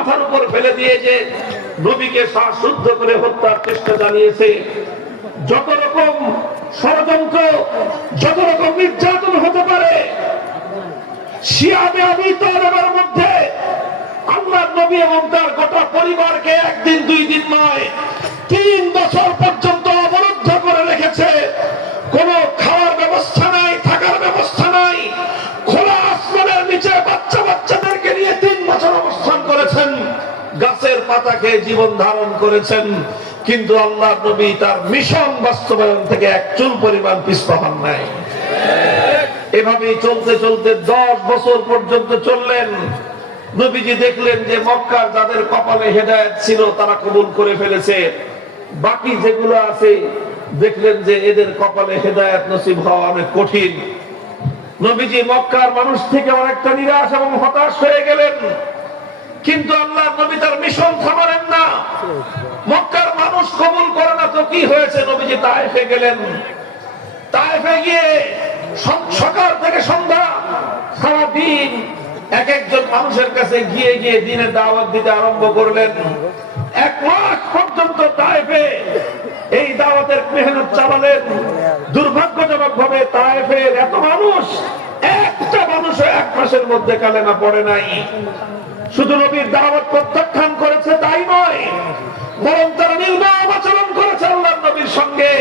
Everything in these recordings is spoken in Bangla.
মাথার উপর ফেলে দিয়ে যে নবীকে শ্বাসরুদ্ধ করে হত্যার চেষ্টা চালিয়েছে। যত রকম ষড়যন্ত্র, যত রকম নির্যাতন হতে পারে, শিয়াবে আবি তালেবের মধ্যে আল্লাহর নবী এবং তার গোটা পরিবারকে একদিন দুই দিন নয় 3 বছর পর্যন্ত অবরুদ্ধ করে রেখেছে। কোনো খাওয়ার ব্যবস্থা নাই, থাকার ব্যবস্থা নাই। খোলা আসমানের নিচে বাচ্চাদেরকে নিয়ে 3 বছর অবস্থান করেছেন। গাছের পাতা খেয়ে জীবন ধারণ করেছেন। কিন্তু আল্লাহর নবী তার মিশন বাস্তবায়ন থেকে এক চুল পরিমাণ পিছপা হন নাই। এভাবেই চলতে চলতে 10 বছর পর্যন্ত চললেন। নবীজি দেখলেন যে মক্কার যাদের কপালে হেদায়েত ছিল তারা কবুল করে ফেলেছে, বাকি যেগুলো আছে দেখলেন যে এদের কপালে হেদায়েত নসিব হওয়া অনেক কঠিন। নবীজি মক্কার মানুষ থেকে অনেকটা নিরাশ এবং হতাশ হয়ে গেলেন। কিন্তু আল্লাহর নবী তার মিশন থামালেন না। মক্কার মানুষ কবুল করে না তো কি হয়েছে, নবীজি তায়েফে গেলেন। তায়েফে গিয়ে সকাল থেকে সন্ধ্যা সারাদিন এক একজন মানুষের কাছে গিয়ে গিয়ে দিনের দাওয়াত দিতে আরম্ভ করলেন। 1 মাস পর্যন্ত তায়েফে এই দাওয়াতের মেহনত চালালেন। দুর্ভাগ্যজনক ভাবে তায়েফের এত মানুষ, একটা মানুষও 1 মাসের মধ্যে কালেমা পড়ে নাই। শুধু নবীর দাওয়াত প্রত্যাখ্যান করেছে তাই নয়, বরং তারা নির্মম আচরণ করেছে আল্লাহর নবীর সঙ্গে।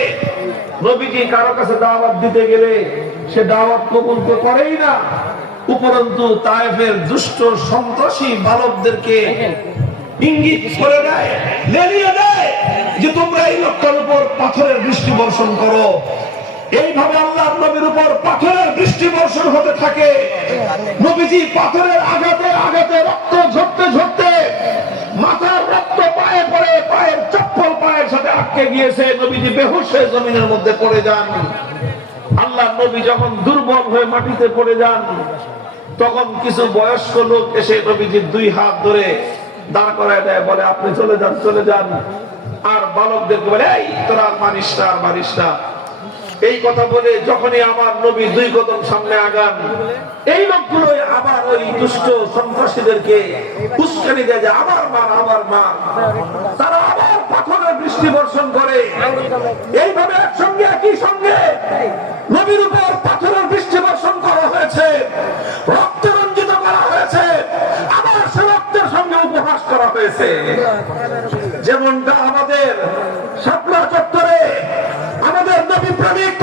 নবীজি কারো কাছে দাওয়াত দিতে গেলে সে দাওয়াত কবুল করেই না, উপরন্তু তায়েফের দুষ্ট সন্ত্রাসী বালকদেরকে ইঙ্গিত করে দেয়, লেলিয়ে দেয় যে তোমরা এই লোকটার উপর পাথরের বৃষ্টি বর্ষণ করো। এইভাবে আল্লাহর নবীর উপর পাথরের বৃষ্টি বর্ষণ হতে থাকে। নবীজি পাথরের আঘাতে আঘাতে রক্ত ঝরতে ঝরতে মাথার রক্ত পায়ে পড়ে, পায়ের চপ্পল পায়ের সাথে আটকে গিয়েছে। নবীজি বেহুশ হয়ে জমিনের মধ্যে পড়ে যান। আল্লাহর নবী যখন দুর্বল হয়ে মাটিতে পড়ে যান, তখন কিছু বয়স্ক লোক এসে নবীজির 2 হাত ধরে দাঁড় করায় দেয়, বলে আপনি চলে যান, চলে যান। আর বালকদেরকে বলে এই তোরা আর মানিস না, আর মানিস না। এই কথা বলে যখনই আমার নবী 2 কদম সামনে আগান, এই লোকগুলো আবার ওই দুষ্ট সন্ত্রাসীদেরকে উস্কানি দেয় যে আবার মার, আবার মার। তারা আবার পাথরের বৃষ্টি বর্ষণ করে। এইভাবে একসঙ্গে একই সঙ্গে নবীর উপর পাথরের বৃষ্টি বর্ষণ করা হয়েছে, রক্ত রঞ্জিত করা হয়েছে, আবার সে রক্তের সঙ্গে উপহাস করা হয়েছে। যেমনটা আমাদের শাপলা চত্বরে আমাদের নবী প্রেমিক